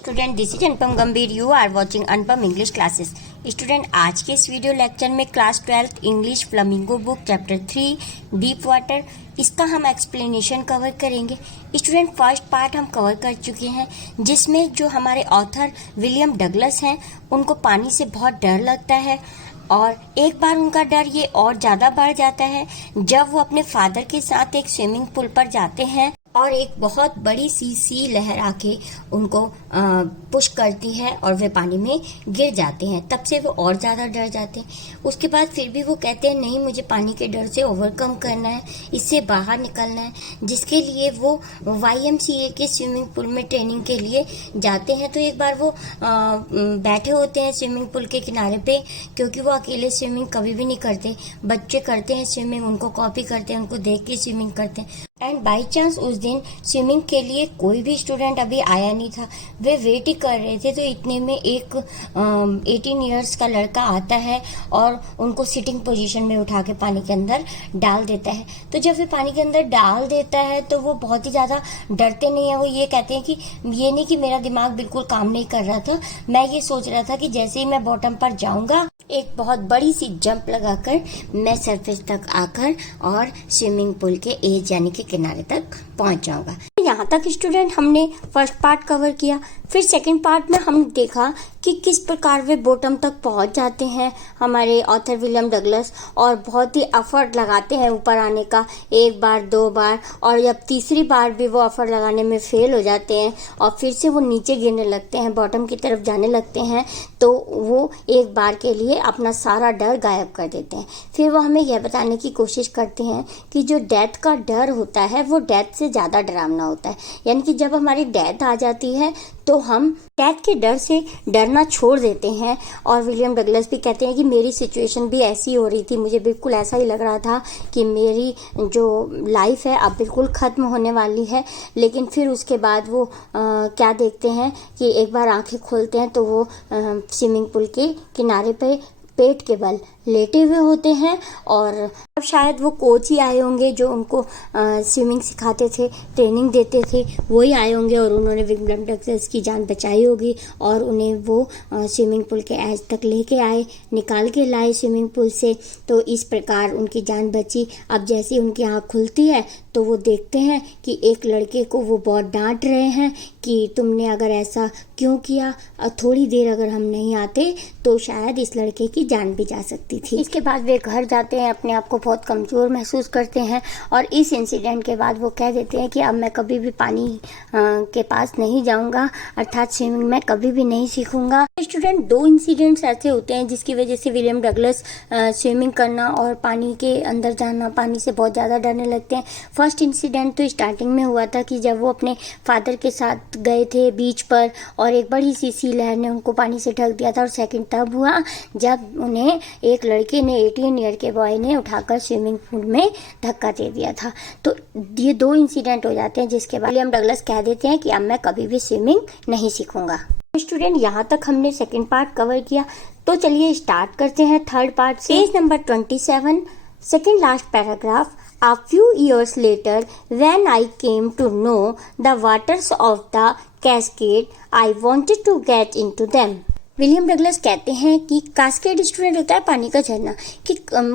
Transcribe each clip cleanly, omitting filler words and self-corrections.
Student, this is Anupam Gambhir. You are watching Anupam English classes. Student, आज के इस वीडियो लेक्चर में class 12 English flamingo book chapter 3 deep water, इसका हम एक्सप्लेनेशन कवर करेंगे। स्टूडेंट, फर्स्ट पार्ट हम कवर कर चुके हैं, जिसमें जो हमारे ऑथर विलियम डगलस हैं, उनको पानी से बहुत डर लगता है और एक बार उनका डर ये और ज़्यादा बढ़ जाता है जब वो अपने फादर के साथ एक स्विमिंग पूल पर जाते हैं और एक बहुत बड़ी सी लहर आके उनको पुश करती है और वे पानी में गिर जाते हैं। तब से वो और ज़्यादा डर जाते हैं। उसके बाद फिर भी वो कहते हैं नहीं, मुझे पानी के डर से ओवरकम करना है, इससे बाहर निकलना है, जिसके लिए वो YMCA के स्विमिंग पूल में ट्रेनिंग के लिए जाते हैं। तो एक बार वो बैठे होते हैं स्विमिंग पूल के किनारे पे, क्योंकि वो अकेले स्विमिंग कभी भी नहीं करते। बच्चे करते हैं स्विमिंग, उनको कॉपी करते हैं, उनको देख के स्विमिंग करते हैं। एंड बाई चांस उस दिन स्विमिंग के लिए कोई भी स्टूडेंट अभी आया नहीं था, वे वेट ही कर रहे थे। तो इतने में एक 18 इयर्स का लड़का आता है और उनको सिटिंग पोजीशन में उठा के पानी के अंदर डाल देता है। तो जब वे पानी के अंदर डाल देता है तो वो बहुत ही ज़्यादा डरते नहीं है। वो ये कहते हैं कि ये नहीं कि मेरा दिमाग बिल्कुल काम नहीं कर रहा था, मैं ये सोच रहा था कि जैसे ही मैं बॉटम पर जाऊंगा, एक बहुत बड़ी सी जंप लगाकर मैं सरफेस तक आकर और स्विमिंग पूल के एज यानी कि किनारे तक पहुंच जाऊंगा। यहाँ तक स्टूडेंट हमने फर्स्ट पार्ट कवर किया। फिर सेकंड पार्ट में हमने देखा कि किस प्रकार वे बॉटम तक पहुंच जाते हैं हमारे ऑथर विलियम डगलस, और बहुत ही एफर्ट लगाते हैं ऊपर आने का, एक बार दो बार, और जब तीसरी बार भी वो एफर्ट लगाने में फेल हो जाते हैं और फिर से वो नीचे गिरने लगते हैं, बॉटम की तरफ जाने लगते हैं, तो वो एक बार के लिए अपना सारा डर गायब कर देते हैं। फिर वो हमें यह बताने की कोशिश करते हैं कि जो डेथ का डर होता है वो डेथ से ज़्यादा डरावना होता है। यानी कि जब हमारी डेथ आ जाती है तो हम डेथ के डर से डरना छोड़ देते हैं। और विलियम डगलस भी कहते हैं कि मेरी सिचुएशन भी ऐसी हो रही थी, मुझे बिल्कुल ऐसा ही लग रहा था कि मेरी जो लाइफ है अब बिल्कुल ख़त्म होने वाली है। लेकिन फिर उसके बाद वो क्या देखते हैं कि एक बार आंखें खोलते हैं तो वो स्विमिंग पूल के किनारे पे पेट के बल लेटे हुए होते हैं, और अब शायद वो कोच ही आए होंगे जो उनको स्विमिंग सिखाते थे, ट्रेनिंग देते थे, वही आए होंगे और उन्होंने विलियम डगलस की जान बचाई होगी और उन्हें वो स्विमिंग पूल के एज तक लेके आए, निकाल के लाए स्विमिंग पूल से। तो इस प्रकार उनकी जान बची। अब जैसे उनकी आँख खुलती है तो वो देखते हैं कि एक लड़के को वो बहुत डांट रहे हैं कि तुमने अगर ऐसा क्यों किया, थोड़ी देर अगर हम नहीं आते तो शायद इस लड़के की जान भी जा सकती थी। इसके बाद वे घर जाते हैं, अपने आप को बहुत कमज़ोर महसूस करते हैं और इस इंसिडेंट के बाद वो कह देते हैं कि अब मैं कभी भी पानी के पास नहीं जाऊंगा, अर्थात स्विमिंग मैं कभी भी नहीं सीखूंगा। स्टूडेंट, दो इंसिडेंट्स ऐसे होते हैं जिसकी वजह से विलियम डगलस स्विमिंग करना और पानी के अंदर जाना, पानी से बहुत ज़्यादा डरने लगते हैं। फर्स्ट इंसिडेंट तो स्टार्टिंग में हुआ था कि जब वो अपने फादर के साथ गए थे बीच पर और एक बड़ी सी लहर ने उनको पानी से ढक दिया था, और सेकंड तब हुआ जब उन्हें एक लड़के ने 18 ईयर के बॉय ने उठाकर स्विमिंग पूल में धक्का दे दिया था। तो ये दो इंसिडेंट हो जाते हैं जिसके बाद विलियम डगलस कह देते हैं कि अब मैं कभी भी स्विमिंग नहीं सीखूंगा। स्टूडेंट, यहाँ तक हमने सेकंड पार्ट कवर किया, तो चलिए स्टार्ट करते हैं थर्ड पार्ट से। Page number 27, second last paragraph. A few years later, when I came to know the waters of the cascade, I wanted to get into them. William Douglas कहते हैं कि cascade student होता है पानी का झरना, कि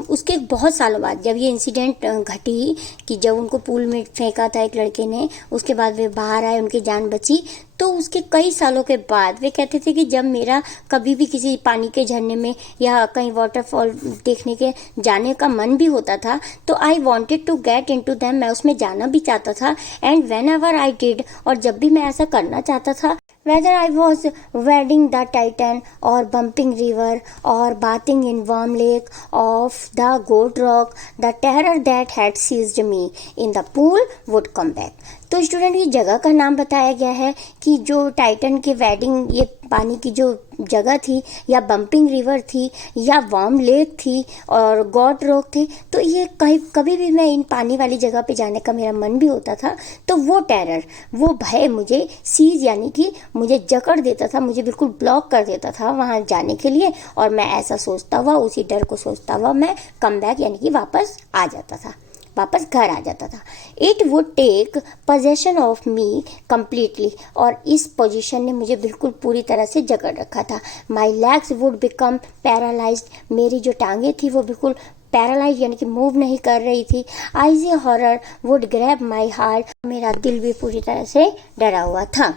उसके बहुत सालों बाद जब ये इंसिडेंट घटी कि जब उनको पूल में फेंका था एक लड़के ने, उसके बाद वे बाहर आए, उनकी जान बची, तो उसके कई सालों के बाद वे कहते थे कि जब मेरा कभी भी किसी पानी के झरने में या कहीं वाटरफॉल देखने के जाने का मन भी होता था तो I wanted to get into them, मैं उसमें जाना भी चाहता था। And whenever I did, और जब भी मैं ऐसा करना चाहता था, whether I was wading the Titan or bumping river or bathing in warm lake of the goat rock, the terror that had seized me in the pool would come back. तो student, ये जगह का नाम बताया गया है कि जो टाइटन के वेडिंग, ये पानी की जो जगह थी, या बम्पिंग रिवर थी, या वार्म लेक थी, और गॉड रॉक थे, तो ये कभी भी मैं इन पानी वाली जगह पे जाने का मेरा मन भी होता था तो वो टेरर, वो भय मुझे सीज यानी कि मुझे जकड़ देता था, मुझे बिल्कुल ब्लॉक कर देता था वहाँ जाने के लिए, और मैं ऐसा सोचता हुआ, उसी डर को सोचता हुआ मैं कम बैक यानी कि वापस आ जाता था। वापस घर आ जाता था। It would take possession of me completely, और इस पोजीशन ने मुझे बिल्कुल पूरी तरह से जकड़ रखा था। My legs would become paralysed, मेरी जो टांगें थी वो बिल्कुल पैरालाइज यानी कि मूव नहीं कर रही थी। Icy horror would grab my heart, मेरा दिल भी पूरी तरह से डरा हुआ था।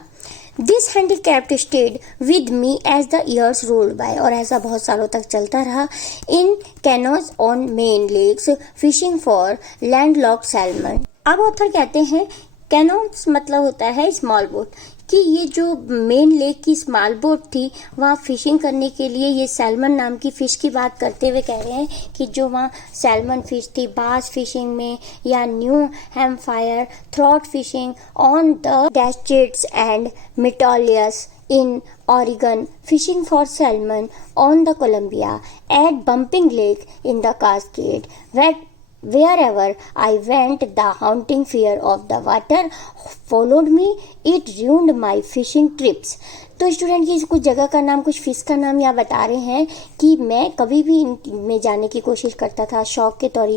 This handicapped stayed with me as the years rolled by, और ऐसा बहुत सालों तक चलता रहा। In canoes on Maine lakes fishing for landlocked salmon. अब ऑथर कहते हैं कैनोज मतलब होता है स्मॉल बोट, कि ये जो मेन लेक की स्मॉल बोट थी वहाँ फिशिंग करने के लिए ये सैल्मन नाम की फ़िश की बात करते हुए कह रहे हैं कि जो वहाँ सैल्मन फ़िश थी बास फिशिंग में, या New Hampshire trout fishing on the Deschutes and Metolius in Oregon, fishing for salmon on the Columbia, at Bumping Lake in the Cascade, wherever I went, the haunting fear of the water followed me. It ruined my fishing trips. तो student की कुछ जगह का नाम, कुछ fish का नाम यहाँ बता रहे हैं कि मैं कभी भी इनमें जाने की कोशिश करता था शौक के तौर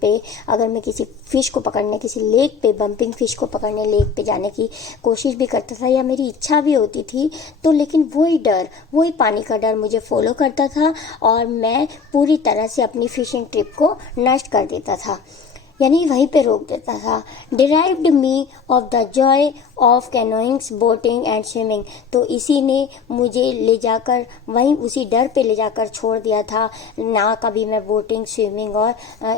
पे। अगर मैं किसी फ़िश को पकड़ने, किसी लेक पे, बम्पिंग फ़िश को पकड़ने लेक पे जाने की कोशिश भी करता था या मेरी इच्छा भी होती थी, तो लेकिन वही डर, वही पानी का डर मुझे फॉलो करता था और मैं पूरी तरह से अपनी फ़िशिंग ट्रिप को नष्ट कर देता था, यानी वहीं पे रोक देता था। Deprived me of the joy of canoeings, boating and swimming, तो इसी ने मुझे ले जाकर वहीं उसी डर पे ले जाकर छोड़ दिया था। ना कभी मैं बोटिंग, स्विमिंग और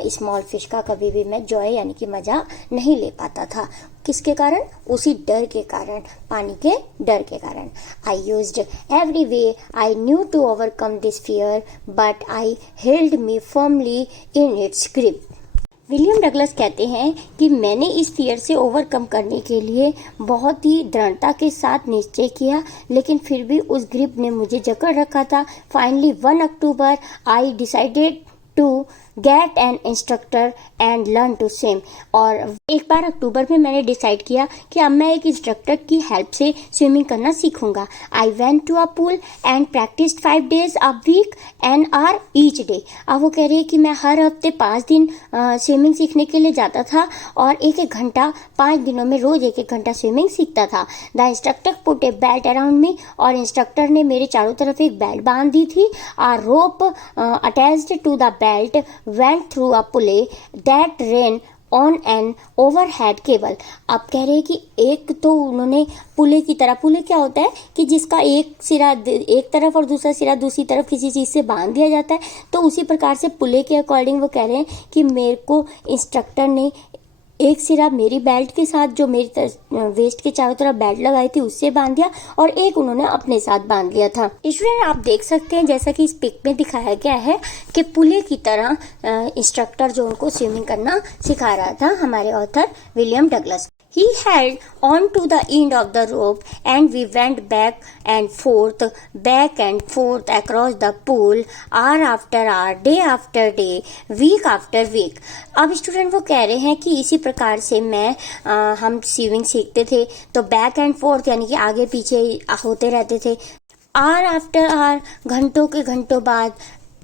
स्मॉल फिश का कभी भी मैं जॉय यानी कि मज़ा नहीं ले पाता था। किसके कारण? उसी डर के कारण, पानी के डर के कारण। I used every way I knew to overcome this fear, but I held me firmly in its grip. William Douglas कहते हैं कि मैंने इस फियर से ओवरकम करने के लिए बहुत ही दृढ़ता के साथ निश्चय किया, लेकिन फिर भी उस ग्रिप ने मुझे जकड़ रखा था। Finally 1 October I decided to get an instructor and learn to swim, और एक बार अक्टूबर में मैंने डिसाइड किया कि अब मैं एक इंस्ट्रक्टर की हेल्प से स्विमिंग करना सीखूंगा। I went to a pool and practice 5 days a week an hour each day. अब वो कह रही है कि मैं हर हफ्ते 5 दिन स्विमिंग सीखने के लिए जाता था और 1-1 घंटा 5 दिनों में रोज 1-1 घंटा स्विमिंग सीखता था। The instructor put A belt around me, और इंस्ट्रक्टर ने मेरे चारों तरफ एक बेल्ट बांध दी थी। A rope attached to the belt went through a pulley that ran on an overhead cable। अब कह रहे हैं कि एक तो उन्होंने पुले की तरह, पुले क्या होता है कि जिसका एक सिरा एक तरफ और दूसरा सिरा दूसरी तरफ किसी चीज़ से बांध दिया जाता है, तो उसी प्रकार से पुले के अकॉर्डिंग वो कह रहे हैं कि मेरे को इंस्ट्रक्टर ने एक सिरा मेरी बेल्ट के साथ, जो मेरी वेस्ट के चारों तरफ बेल्ट लगाई थी उससे बांध दिया, और एक उन्होंने अपने साथ बांध लिया था। स्टूडेंट आप देख सकते हैं जैसा कि इस पिक में दिखाया गया है कि पुले की तरह इंस्ट्रक्टर जो उनको स्विमिंग करना सिखा रहा था, हमारे author William Douglas. He held on to the end of the rope and we went back and forth across the pool, hour after hour, day after day, week after week। अब student वो कह रहे हैं कि इसी प्रकार से हम स्विमिंग सीखते थे, तो बैक एंड फोर्थ यानी कि आगे पीछे होते रहते थे, आवर आफ्टर आवर, घंटों के घंटों बाद,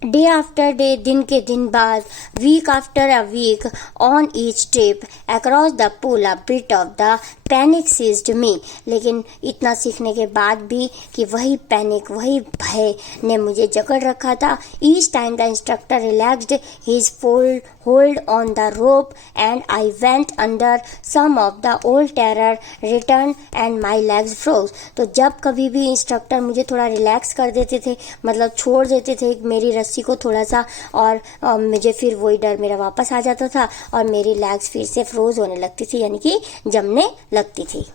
डे आफ्टर डे, दिन के दिन बाद, week after a week, on each trip across the pool, a bit of the panic seized me. लेकिन इतना सीखने के बाद भी कि वही पैनिक, वही भय ने मुझे जकड़ रखा था। Each time the instructor relaxed his hold on the rope and I went under, some of the old terror returned and my legs froze. तो जब कभी भी इंस्ट्रक्टर मुझे थोड़ा रिलैक्स कर देते थे, मतलब छोड़ देते थे मेरी रस्सी को थोड़ा सा, और मुझे फिर वही डर मेरा वापस आ जाता था और मेरी लेग्स फिर से फ्रोज होने लगती थी, यानी कि जमने लगती थी।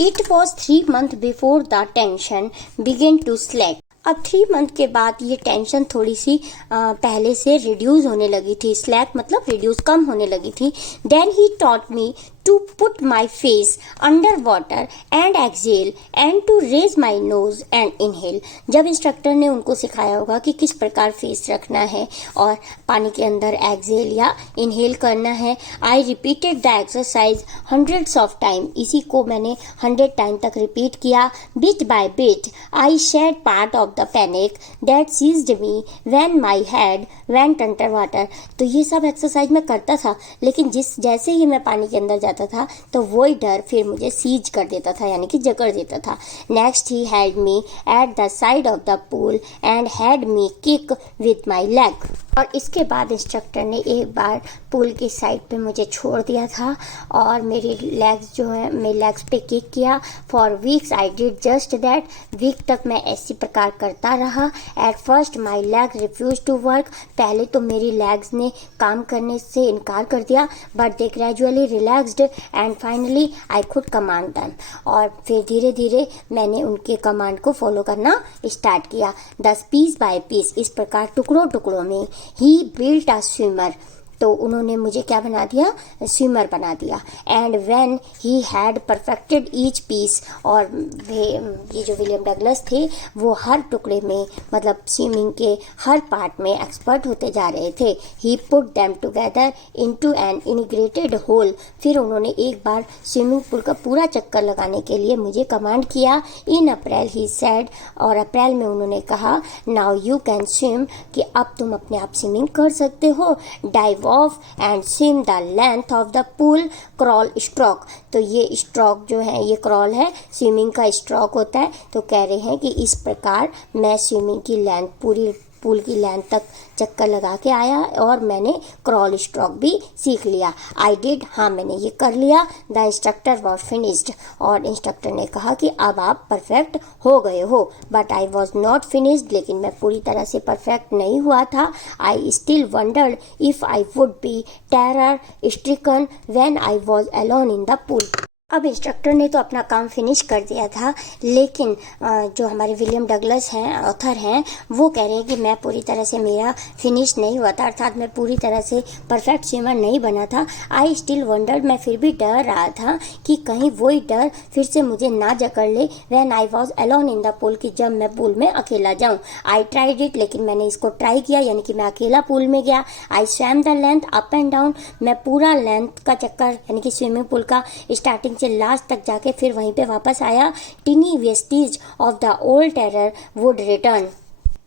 It was 3 months before the tension began to slack। अब 3 मंथ के बाद ये टेंशन थोड़ी सी पहले से रिड्यूस होने लगी थी। स्लैक मतलब रिड्यूस, कम होने लगी थी। Then he taught me to put my face under water and exhale and to raise my nose and inhale। जब इंस्ट्रक्टर ने उनको सिखाया होगा कि किस प्रकार फेस रखना है और पानी के अंदर एक्सेल या इनहेल करना है, I repeated the exercise hundreds of time, इसी को मैंने 100 टाइम तक रिपीट किया। Bit by bit I shed part of the panic that seized me when my head went under water. तो ये सब एक्सरसाइज मैं करता था, लेकिन जैसे ही मैं पानी के अंदर जाता था तो वही डर फिर मुझे सीज कर देता था, यानी कि जकड़ देता था। Next he held me at the side of the pool and had me kick with my leg. और इसके बाद इंस्ट्रक्टर ने एक बार पूल की साइड पे मुझे छोड़ दिया था और मेरी लेग्स जो है मेरे लेग्स पे किक किया। For weeks I did just that, week तक मैं इसी प्रकार करता रहा। At first my leg refuse to work, पहले तो मेरी लेग्स ने काम करने से इनकार कर दिया, but they gradually relaxed and finally I could command them. और फिर धीरे धीरे मैंने उनके कमांड को फॉलो करना स्टार्ट किया। दस पीस बाय पीस, इस प्रकार टुकड़ों टुकड़ों में ही बिल्ट अ स्विमर, तो उन्होंने मुझे क्या बना दिया, स्विमर बना दिया। And when he had perfected each piece, और ये जो विलियम डगलस थे वो हर टुकड़े में मतलब स्विमिंग के हर पार्ट में एक्सपर्ट होते जा रहे थे। He put them together into an integrated whole, फिर उन्होंने एक बार स्विमिंग पूल का पूरा चक्कर लगाने के लिए मुझे कमांड किया। इन अप्रैल ही सेड, और अप्रैल में उन्होंने कहा नाउ यू कैन स्विम, कि अब तुम अपने आप स्विमिंग कर सकते हो। Dive of and swim the length of the pool crawl stroke, तो ये स्ट्रोक जो है ये क्रॉल है, स्विमिंग का स्ट्रोक होता है। तो कह रहे हैं कि इस प्रकार मैं स्विमिंग की लेंथ पूरी पूल की लेंथ तक चक्कर लगा के आया और मैंने क्रॉल स्ट्रोक भी सीख लिया। आई डिड, हाँ मैंने ये कर लिया। द इंस्ट्रक्टर वॉज फिनिश्ड, और इंस्ट्रक्टर ने कहा कि अब आप परफेक्ट हो गए हो। But I was not finished, लेकिन मैं पूरी तरह से परफेक्ट नहीं हुआ था। I still wondered if I would be terror stricken when I was alone in the pool. अब इंस्ट्रक्टर ने तो अपना काम फिनिश कर दिया था, लेकिन जो हमारे विलियम डगलस हैं, ऑथर हैं, वो कह रहे हैं कि मैं पूरी तरह से मेरा फिनिश नहीं हुआ था, अर्थात मैं पूरी तरह से परफेक्ट स्विमर नहीं बना था। आई स्टिल वंडर्ड, मैं फिर भी डर रहा था कि कहीं वही डर फिर से मुझे ना जकड़ ले। When I was alone in the pool, कि जब मैं पूल में अकेला जाऊँ। आई ट्राइड इट, लेकिन मैंने इसको ट्राई किया, यानी कि मैं अकेला पूल में गया। आई swum the length up and down, मैं पूरा लेंथ का चक्कर यानी कि स्विमिंग पूल का स्टार्टिंग से लास्ट तक जाके फिर वहीं पे वापस आया। टिनी Vestige of the old terror would return.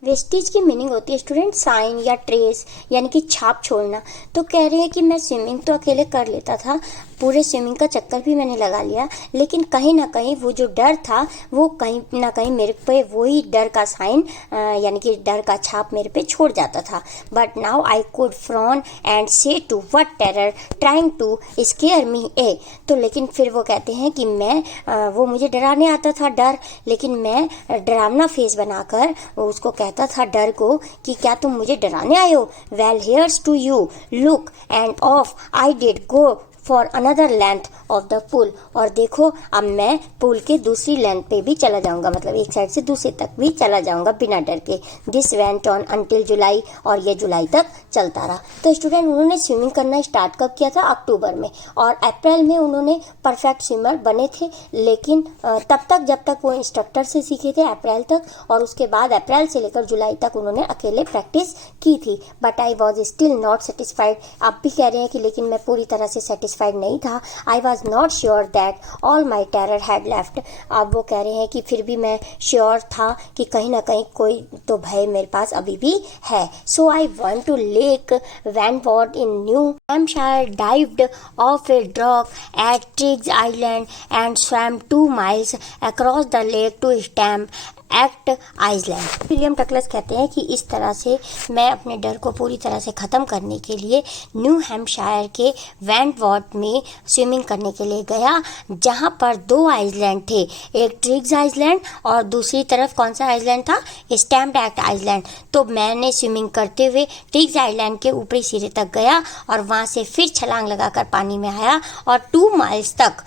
Vestige की मीनिंग होती है स्टूडेंट साइन या ट्रेस, यानी कि छाप छोड़ना। तो कह रहे हैं कि मैं स्विमिंग तो अकेले कर लेता था, पूरे स्विमिंग का चक्कर भी मैंने लगा लिया, लेकिन कहीं ना कहीं वो जो डर था वो कहीं ना कहीं मेरे पे वही डर का साइन यानी कि डर का छाप मेरे पे छोड़ जाता था। But now I could frown and say to what terror trying to scare me eh, तो लेकिन फिर वो कहते हैं कि मैं वो मुझे डराने आता था डर, लेकिन मैं डरावना फेस बनाकर उसको कहता था डर को कि क्या तुम मुझे डराने आए हो। Well here's to you look end of I did go for another length of the pool, और देखो अब मैं पूल के दूसरी लेंथ पे भी चला जाऊंगा, मतलब एक साइड से दूसरी तक भी चला जाऊंगा बिना डर के। दिस वेंट ऑन अंटिल जुलाई, और ये जुलाई तक चलता रहा। तो स्टूडेंट उन्होंने स्विमिंग करना स्टार्ट कब किया था, अक्टूबर में, और अप्रैल में उन्होंने परफेक्ट स्विमर बने थे, लेकिन तब तक जब तक वो इंस्ट्रक्टर से सीखे थे अप्रैल तक, और उसके बाद अप्रैल से लेकर जुलाई तक उन्होंने अकेले प्रैक्टिस की थी। But I was still not satisfied, अब भी कह रहे हैं कि लेकिन मैं पूरी तरह से सेटिस्फाइड नहीं था। आई was not sure that all my terror had left, अब वो कह रहे हैं कि फिर भी मैं श्योर था कि कहीं ना कहीं कोई तो भय मेरे पास अभी भी है। So I went to lake Wentworth in New Hampshire, dived off a dock at Triggs Island and swam 2 miles across the lake to Stamp Act Island. William Douglas कहते हैं कि इस तरह से मैं अपने डर को पूरी तरह से ख़त्म करने के लिए न्यू हैम्पशायर के वैनवॉर्ड में स्विमिंग करने के लिए गया, जहां पर 2 आइसलैंड थे, एक ट्रिग्स आइसलैंड और दूसरी तरफ कौन सा आइसलैंड था, स्टैम्प एक्ट आइसलैंड। तो मैंने स्विमिंग करते हुए ट्रिग्स आइसलैंड के ऊपरी सिरे तक गया और वहां से फिर छलांग लगाकर पानी में आया और 2 miles तक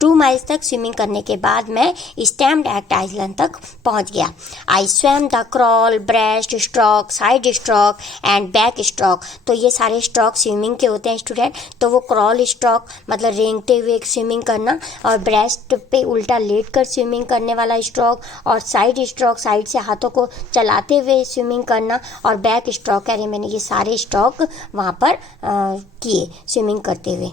2 माइल्स तक स्विमिंग करने के बाद मैं स्टैम्प्ड एक्ट आइलैंड तक पहुंच गया। आई swum the crawl, breast stroke, side stroke and back stroke. तो ये सारे स्ट्रोक स्विमिंग के होते हैं स्टूडेंट। तो वो क्रॉल स्ट्रोक मतलब रेंगते हुए स्विमिंग करना, और ब्रेस्ट पे उल्टा लेट कर स्विमिंग करने वाला स्ट्रोक, और साइड स्ट्रोक साइड से हाथों को चलाते हुए स्विमिंग करना, और बैक स्ट्रोक कह रहे मैंने ये सारे स्ट्रोक वहाँ पर किए स्विमिंग करते हुए।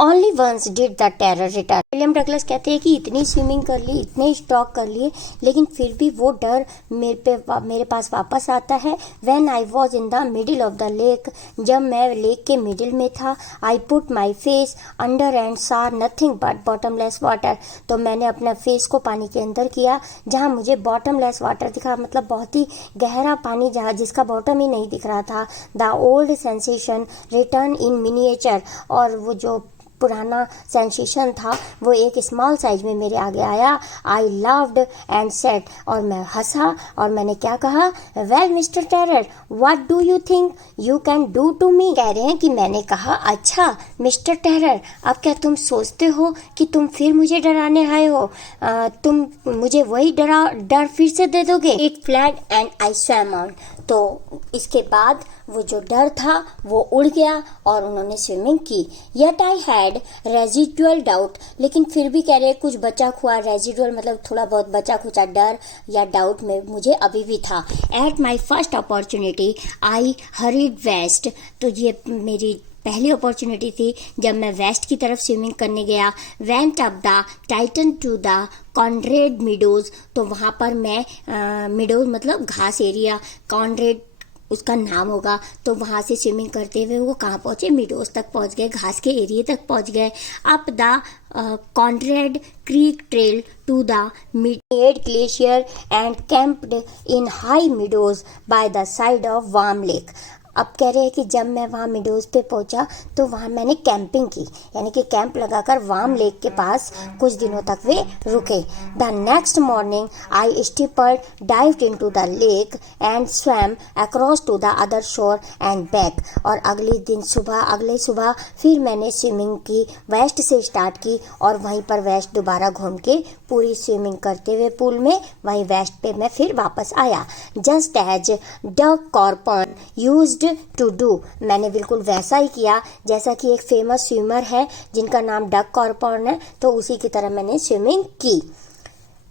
Only once did the terror return. William Douglas कहते हैं कि इतनी स्विमिंग कर ली, इतने स्ट्रोक कर लिए, लेकिन फिर भी वो डर मेरे पास वापस आता है। When I was in the middle of the lake, जब मैं लेक के मिडिल में था। I put my face under and saw nothing but bottomless water. तो मैंने अपना फेस को पानी के अंदर किया, जहाँ मुझे बॉटमलेस वाटर दिखा, मतलब बहुत ही गहरा पानी जहाँ जिसका बॉटम ही नहीं दिख रहा था। The old sensation return in miniature. और वो जो पुराना सेंसेशन था वो एक स्मॉल साइज में मेरे आगे आया। आई लव्ड एंड सेड, और मैं हंसा और मैंने क्या कहा, well mister terror what do you think you can do to me. कह रहे हैं कि मैंने कहा, अच्छा मिस्टर टेरर, अब क्या तुम सोचते हो कि तुम फिर मुझे डराने आए हो? तुम मुझे वही डर फिर से दे दोगे? It fled and I swum on. तो इसके बाद वो जो डर था वो उड़ गया और उन्होंने स्विमिंग की। Yet I had residual doubt, लेकिन फिर भी कह रहे कुछ बचा खुआ, रेजिडुअल मतलब थोड़ा बहुत बचा खुचा डर या डाउट में मुझे अभी भी था। At my first opportunity I hurried west. तो ये मेरी पहली अपॉर्चुनिटी थी जब मैं वेस्ट की तरफ स्विमिंग करने गया। Went up the Tieton to the Conrad Meadows. तो वहाँ पर मैं मिडोज मतलब घास एरिया, कॉन्ड्रेड उसका नाम होगा। तो वहाँ से स्विमिंग करते हुए वो कहाँ पहुँचे, मिडोज तक पहुँच गए, घास के एरिए तक पहुँच गए। Up the Conrad Creek trail to the Meade Glacier and camped in high meadows by the side of Warm Lake. अब कह रहे हैं कि जब मैं वहाँ मिडोज पे पहुँचा तो वहाँ मैंने कैंपिंग की, यानी कि कैंप लगाकर वार्म लेक के पास कुछ दिनों तक वे रुके। The next morning I stripped dived into the lake and swam across to the other shore and back. और अगले सुबह फिर मैंने स्विमिंग की, वेस्ट से स्टार्ट की और वहीं पर वेस्ट दोबारा घूम के पूरी स्विमिंग करते हुए पूल में वहीं वेस्ट पे मैं फिर वापस आया। Just as Doug Corpron used to do. मैंने बिल्कुल वैसा ही किया जैसा कि एक फेमस स्विमर है जिनका नाम डग कॉर्पन है, तो उसी की तरह मैंने स्विमिंग की।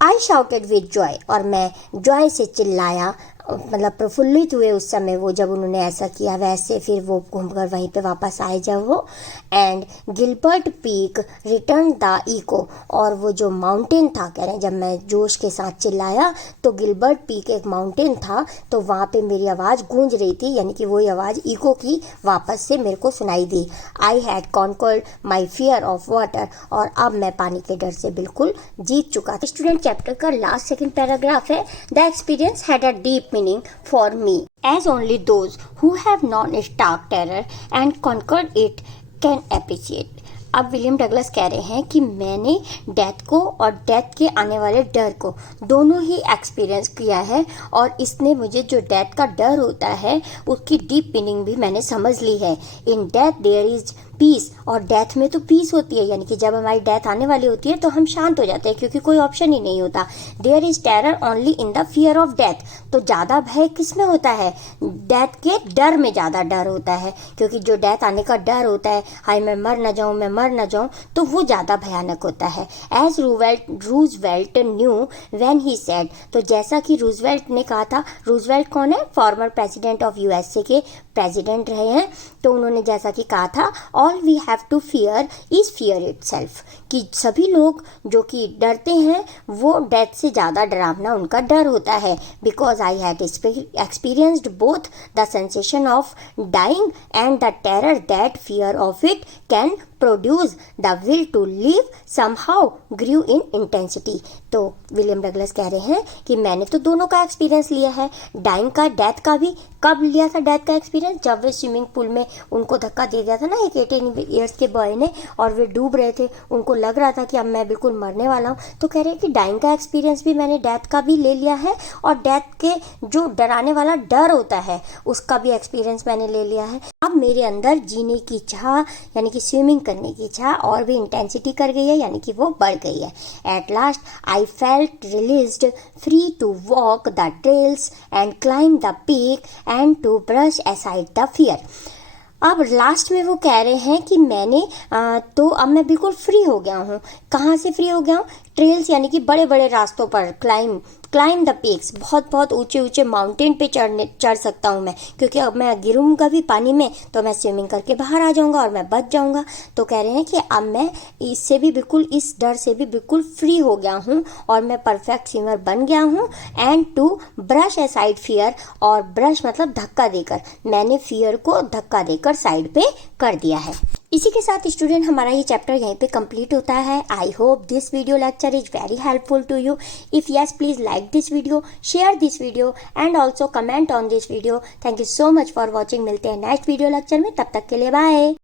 आई शाउटेड विद जॉय, और मैं जॉय से चिल्लाया, मतलब प्रफुल्लित हुए उस समय वो जब उन्होंने ऐसा किया। वैसे फिर वो घूमकर वहीं पे वापस आए जब वो। And Gilbert Peak return the echo. और वो जो माउंटेन था, कह रहे हैं जब मैं जोश के साथ चिल्लाया तो गिलबर्ट पीक एक माउंटेन था, तो वहाँ पे मेरी आवाज़ गूंज रही थी, यानी कि वही आवाज़ इको की वापस से मेरे को सुनाई दी। I had conquered my fear of water. और अब मैं पानी के डर से बिल्कुल जीत चुका था। स्टूडेंट चैप्टर का लास्ट सेकेंड पैराग्राफ है। The experience had a deep meaning for me, as only those who have known its dark terror and conquered it can appreciate। अब विलियम डगलस कह रहे हैं कि मैंने डेथ को और डेथ के आने वाले डर को दोनों ही एक्सपीरियंस किया है, और इसने मुझे जो डेथ का डर होता है उसकी डीप मीनिंग भी मैंने समझ ली है। In death there is peace, और डेथ में तो पीस होती है, यानी कि जब हमारी डेथ आने वाली होती है तो हम शांत हो जाते हैं क्योंकि कोई ऑप्शन ही नहीं होता। There is terror only in the fear of death. तो ज़्यादा भय किस में होता है? डेथ के डर में ज़्यादा डर होता है, क्योंकि जो डेथ आने का डर होता है, हाय मैं मर न जाऊँ, तो वो ज़्यादा भयानक होता है। As Roosevelt knew when he said. तो जैसा कि रूजवेल्ट ने कहा था, रूजवेल्ट कौन है? फॉर्मर प्रेसिडेंट ऑफ यूएसए के प्रेसिडेंट रहे हैं। तो उन्होंने जैसा कि कहा था, all we have to fear is fear itself, कि सभी लोग जो कि डरते हैं वो डेथ से ज़्यादा डरावना उनका डर होता है। Because I had experienced both the sensation of dying and the terror that fear of it can produce the will to live somehow grew in intensity. तो विलियम डगलस कह रहे हैं कि मैंने तो दोनों का एक्सपीरियंस लिया है, डाइंग का, डेथ का भी। कब लिया था डेथ का एक्सपीरियंस? जब वे स्विमिंग पूल में उनको धक्का दे दिया था ना एक 18 ईयर्स के बॉय ने, और वे डूब रहे थे, उनको लग रहा था कि अब मैं बिल्कुल मरने वाला हूँ। तो कह रहे हैं कि डाइंग का एक्सपीरियंस भी मैंने डेथ का भी ले लिया है, और डेथ के जो डराने वाला डर होता है उसका भी एक्सपीरियंस मैंने ले लिया है। अब मेरे अंदर जीने की चाह यानी कि स्विमिंग करने की चाह और भी इंटेंसिटी कर गई है, यानी कि वो बढ़ गई है। At last I felt released, free to walk the trails and climb the peak and to brush aside the fear. अब लास्ट में वो कह रहे हैं कि तो अब मैं बिल्कुल फ्री हो गया हूँ। कहाँ से फ्री हो गया हूँ? ट्रेल्स यानी कि बड़े बड़े रास्तों पर, क्लाइम द पीक्स, बहुत बहुत ऊंचे ऊंचे माउंटेन पे चढ़ सकता हूँ मैं, क्योंकि अब मैं गिरूंगा भी पानी में तो मैं स्विमिंग करके बाहर आ जाऊंगा और मैं बच जाऊंगा। तो कह रहे हैं कि अब मैं इससे भी बिल्कुल, इस डर से भी बिल्कुल फ्री हो गया हूँ और मैं परफेक्ट स्विमर बन गया हूँ। And to brush aside fear, और ब्रश मतलब धक्का देकर, मैंने फियर को धक्का देकर साइड पे कर दिया है। इसी के साथ स्टूडेंट हमारा ये चैप्टर यहीं पे कंप्लीट होता है। I hope this video lecture is very helpful to you. If yes, please like this video, share this video and also comment on this video. Thank you so much for watching. मिलते हैं next video lecture में, तब तक के लिए bye.